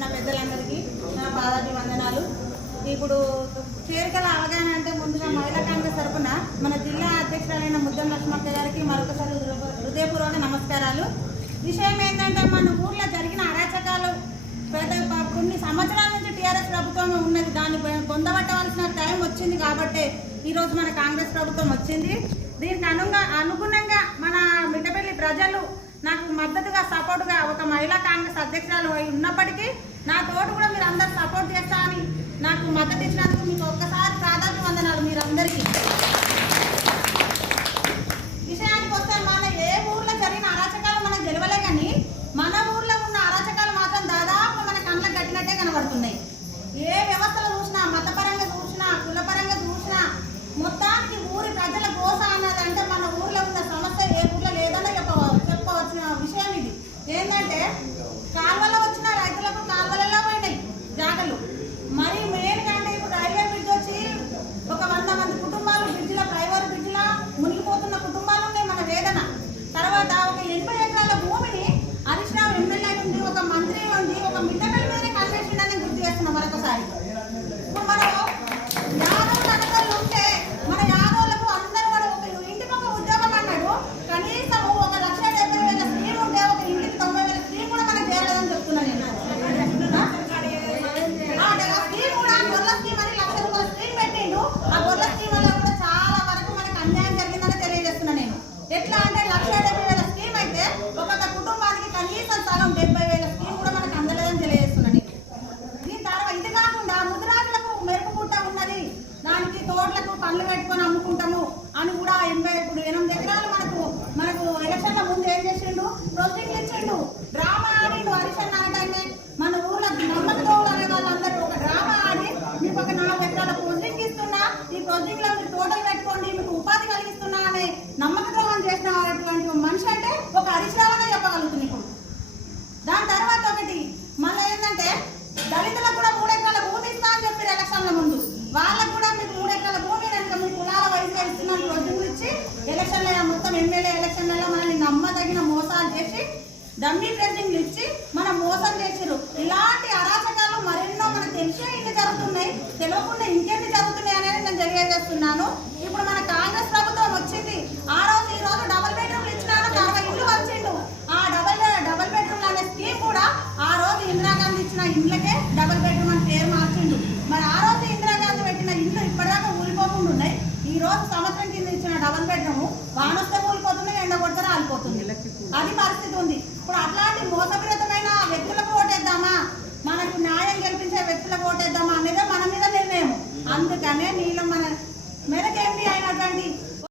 ఉన్న పెద్దలందరికీ నా పాదాభి వందనాలు ఇప్పుడు చేరికల అవగాహన అంటే ముందుగా మహిళా కాంగ్రెస్ తరఫున మన జిల్లా అధ్యక్షురాలైన ముద్దం లక్ష్మక్క గారికి మరొకసారి హృదయపూర్వక నమస్కారాలు. విషయం ఏంటంటే మన ఊర్లో జరిగిన అరాచకాలు పెద్ద కొన్ని సంవత్సరాల నుంచి టీఆర్ఎస్ ప్రభుత్వం ఉన్నది. దాన్ని పొందబట్టవలసిన టైం వచ్చింది కాబట్టి ఈరోజు మన కాంగ్రెస్ ప్రభుత్వం వచ్చింది. దీనికి అనుగా నాకు మద్దతుగా సపోర్టుగా ఒక మహిళా కాంగ్రెస్ అధ్యక్షురాలు అయి ఉన్నప్పటికీ నా తోడు కూడా మీరు అందరు సపోర్ట్ చేస్తా అని నాకు మద్దతు ఇచ్చినందుకు మీకు ఒక్కసారి ప్రాధాన్యం వందన మీరందరికీ విషయానికి వస్తే మన ఏ ఊర్లో జరిగిన అరాచకాలు మనకు తెలియలే కానీ మన ఊర్లో ఉన్న అరాచకాలు మాత్రం దాదాపు మన కళ్ళకు కట్టినట్టే కనబడుతున్నాయి ఏ వ్యవస్థలు చూసినా మతపరంగా చూసినా కులపరంగా చూసినా మొత్తానికి ఊరి ప్రజల గోస అన్నది అంటే మన ఊర్లో ఉన్న సమస్య ఏ ఊర్లో లేదని చెప్ప చెప్పవలసిన విషయం ఇది ఏంటంటే చేసిండు ఇచ్చిండు. డ్రామా ఆడిండు హరిశన్ ఆడటాన్ని మన ఊర్లో నమ్మక తోడు అనే వాళ్ళందరూ ఒక డ్రామా ఆడి మీకు ఒక నాలుగు ఎకరాల ప్రొసీడింగ్ ఇస్తున్నా. ఈ ప్రొసీడింగ్లో మీరు తోటలు పెట్టుకోండి మీకు ఉపాధి కలిగిస్తున్నా అనే నమ్మక ద్రోహం చేసిన డమ్మీ ప్రెసింగ్లు ఇచ్చి మనం మోసం చేసిరు ఇలాంటి అరాచకాలు మరెన్నో మనకు తెలిసే ఇన్ని జరుగుతున్నాయి. తెలియకుండా ఇంకెన్ని జరుగుతున్నాయి అనేది నేను తెలియజేస్తున్నాను. ఇప్పుడు మన కాంగ్రెస్ ప్రభుత్వం వచ్చింది. ఆ రోజు ఈ రోజు డబుల్ బెడ్రూమ్లు ఇచ్చినాను అరవై ఇల్లు వచ్చిండు. ఆ డబల్ డబల్ బెడ్రూమ్ అనే స్కీమ్ కూడా ఆ రోజు ఇందిరాగాంధీ ఇచ్చిన ఇండ్లకే డబల్ బెడ్రూమ్ అని పేరు మార్చిండు. మరి ఆ రోజు ఇందిరాగాంధీ పెట్టిన ఇల్లు ఇప్పటిదాకా ఊలిపోకుండా ఉన్నాయి ఈ రోజు సంవత్సరం కింద ఇచ్చిన డబల్ బెడ్రూమ్ వానొస్తే ఊలిపోతుంది ఎండ కొడితే రాలిపోతుంది అది పరిస్థితి ఉంది. ఇప్పుడు అట్లాంటి మోసం